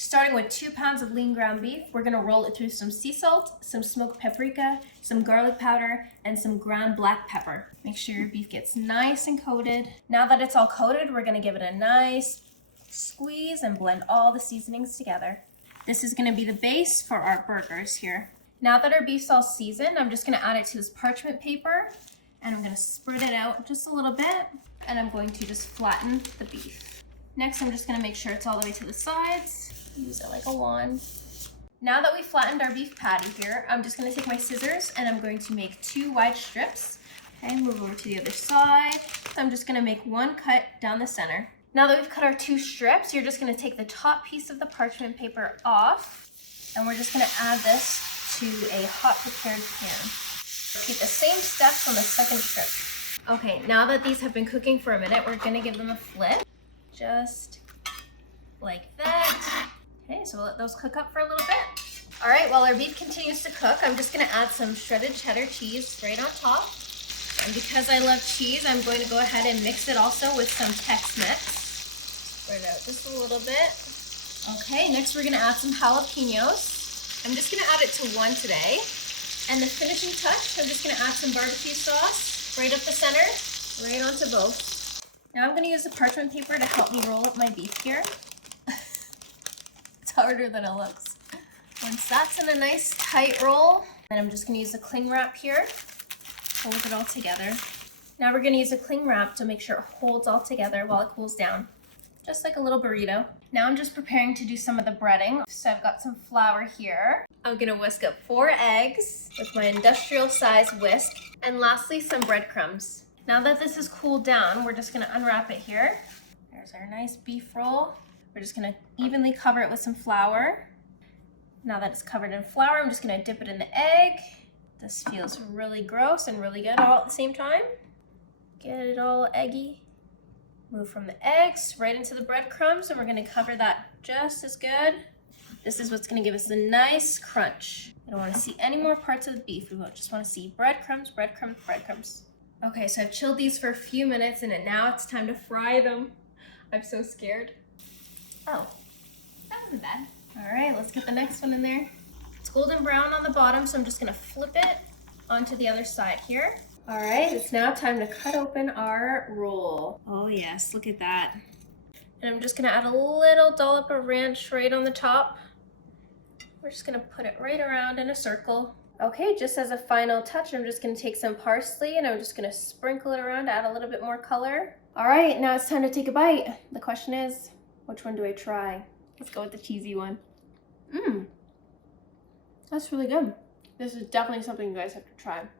Starting with 2 pounds of lean ground beef, we're gonna roll it through some sea salt, some smoked paprika, some garlic powder, and some ground black pepper. Make sure your beef gets nice and coated. Now that it's all coated, we're gonna give it a nice squeeze and blend all the seasonings together. This is gonna be the base for our burgers here. Now that our beef's all seasoned, I'm just gonna add it to this parchment paper, and I'm gonna spread it out just a little bit, and I'm going to just flatten the beef. Next, I'm just gonna make sure it's all the way to the sides. Use it like a wand. Now that we flattened our beef patty here, I'm just gonna take my scissors and I'm going to make 2 wide strips. Okay, move over to the other side. So I'm just gonna make 1 cut down the center. Now that we've cut our 2 strips, you're just gonna take the top piece of the parchment paper off, and we're just gonna add this to a hot prepared pan. Repeat the same steps on the second strip. Okay, now that these have been cooking for a minute, we're gonna give them a flip, just like that. Okay, so we'll let those cook up for a little bit. All right, while our beef continues to cook, I'm just gonna add some shredded cheddar cheese right on top. And because I love cheese, I'm going to go ahead and mix it also with some Tex-Mex. Spread it out just a little bit. Okay, next we're gonna add some jalapenos. I'm just gonna add it to 1 today. And the finishing touch, I'm just gonna add some barbecue sauce right up the center, right onto both. Now I'm gonna use the parchment paper to help me roll up my beef here. It's harder than it looks. Once that's in a nice tight roll, then I'm just gonna use the cling wrap here, hold it all together. Now we're gonna use a cling wrap to make sure it holds all together while it cools down, just like a little burrito. Now I'm just preparing to do some of the breading. So I've got some flour here. I'm gonna whisk up 4 eggs with my industrial size whisk, and lastly some breadcrumbs. Now that this is cooled down, we're just gonna unwrap it here. There's our nice beef roll. We're just gonna evenly cover it with some flour. Now that it's covered in flour, I'm just gonna dip it in the egg. This feels really gross and really good all at the same time. Get it all eggy. Move from the eggs right into the breadcrumbs, and we're gonna cover that just as good. This is what's gonna give us a nice crunch. I don't wanna see any more parts of the beef. We just wanna see breadcrumbs, breadcrumbs, breadcrumbs. Okay, so I've chilled these for a few minutes, and now it's time to fry them. I'm so scared. Oh, that wasn't bad. All right, let's get the next one in there. It's golden brown on the bottom, so I'm just gonna flip it onto the other side here. All right, it's now time to cut open our roll. Oh yes, look at that. And I'm just gonna add a little dollop of ranch right on the top. We're just gonna put it right around in a circle. Okay, just as a final touch, I'm just gonna take some parsley and I'm just gonna sprinkle it around to add a little bit more color. All right, now it's time to take a bite. The question is, which one do I try? Let's go with the cheesy one. That's really good. This is definitely something you guys have to try.